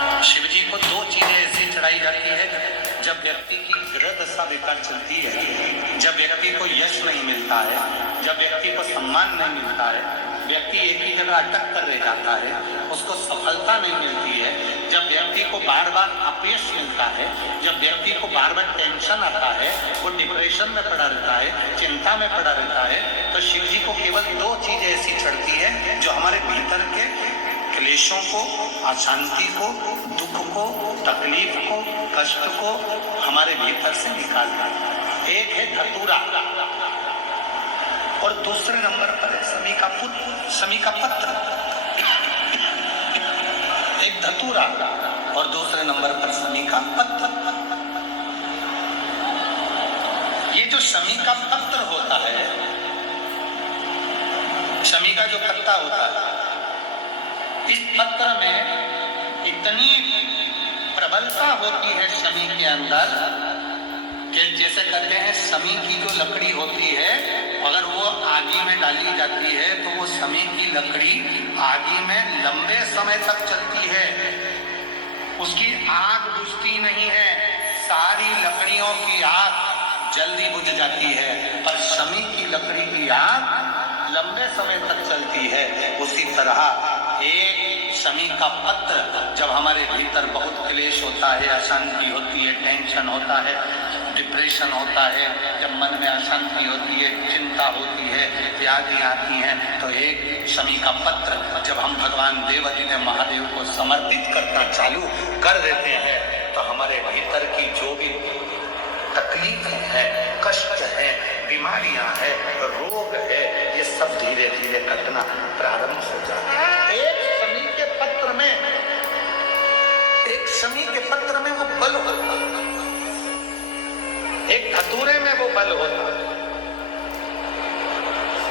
शिव जी को दो चीजें ऐसी चढ़ाई जाती है जब व्यक्ति की ग्रह दशा बेकार चलती है, जब व्यक्ति को यश नहीं मिलता है, जब व्यक्ति को सम्मान नहीं मिलता है, व्यक्ति एक ही जगह अटक कर रह जाता है, उसको सफलता नहीं मिलती है, जब व्यक्ति को बार बार अपयश मिलता है, जब व्यक्ति को बार बार टेंशन आता है, वो डिप्रेशन में पड़ा रहता है, चिंता में पड़ा रहता है, तो शिव जी को केवल दो चीजें ऐसी चढ़ती है जो हमारे भीतर के क्लेशों को, अशांति को, दुख को, तकलीफ को, कष्ट को हमारे भीतर से निकालता है। एक है धतूरा और दूसरे नंबर पर है शमी का पत्र। एक धतूरा और दूसरे नंबर पर शमी का पत्र। ये जो शमी का पत्र होता है, शमी का जो पत्ता होता है, इस पत्र में इतनी प्रबलता होती है शमी के अंदर कि जैसे कहते हैं शमी की जो लकड़ी होती है, अगर वो आगी में डाली जाती है तो वो शमी की लकड़ी आगी में लंबे समय तक चलती है, उसकी आग बुझती नहीं है, सारी लकड़ियों की आग जल्दी बुझ जाती है, पर शमी की लकड़ी की आग लंबे समय तक चलती है। उसी तरह एक शमी का पत्र जब हमारे भीतर बहुत क्लेश होता है, अशांति होती है, टेंशन होता है, डिप्रेशन होता है, जब मन में अशांति होती है, चिंता होती है, व्याधि आती हैं, तो एक शमी का पत्र जब हम भगवान देवाधिदेव महादेव को समर्पित करना चालू कर देते हैं तो हमारे भीतर की जो भी तकलीफ है, कष्ट है, बीमारियां है, रोग है, ये सब धीरे धीरे कटना प्रारंभ हो जाता है। एक शमी के पत्र में वो बल होता है, एक धतूरे में वो बल होता है,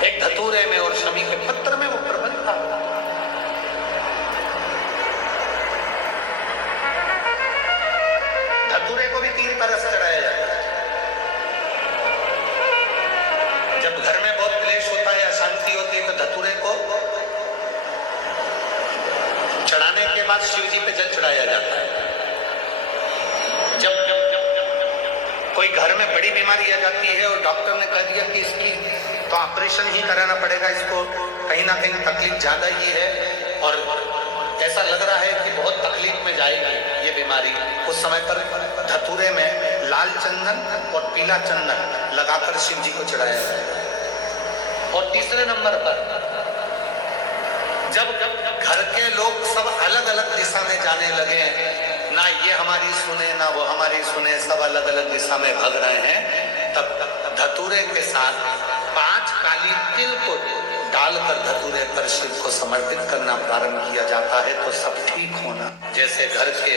एक धतूरे में और शमी के पत्र में वो प्रबलता होता है। धतूरे को भी 3 तरह से चढ़ाया जाता है। जब घर में बहुत क्लेश होता है, अशांति होती है, तो धतूरे को चढ़ाने के बाद शिव जी पे जल चढ़ाया जाता है। जब कोई घर में बड़ी बीमारी आ जाती है और डॉक्टर ने कह दिया कि इसकी तो ऑपरेशन ही कराना पड़ेगा, इसको कहीं ना कहीं तकलीफ ज्यादा ही है और ऐसा लग रहा है कि बहुत तकलीफ में जाएगी ये बीमारी, उस समय पर धतूरे में लाल चंदन और पीला चंदन लगाकर शिव जी को चढ़ाया जाए। और तीसरे नंबर पर जब घर के लोग सब अलग अलग दिशा में जाने लगे, ना ये हमारी सुने ना वो हमारी सुने, सब अलग अलग दिशा में भाग रहे हैं, तब धतूरे के साथ 5 काली तिल को डालकर धतूरे पर शिव को समर्पित करना प्रारंभ किया जाता है तो सब ठीक होना। जैसे घर के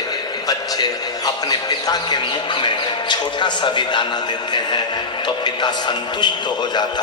बच्चे अपने पिता के मुख में छोटा सा भी दाना देते हैं तो पिता संतुष्ट हो जाता है।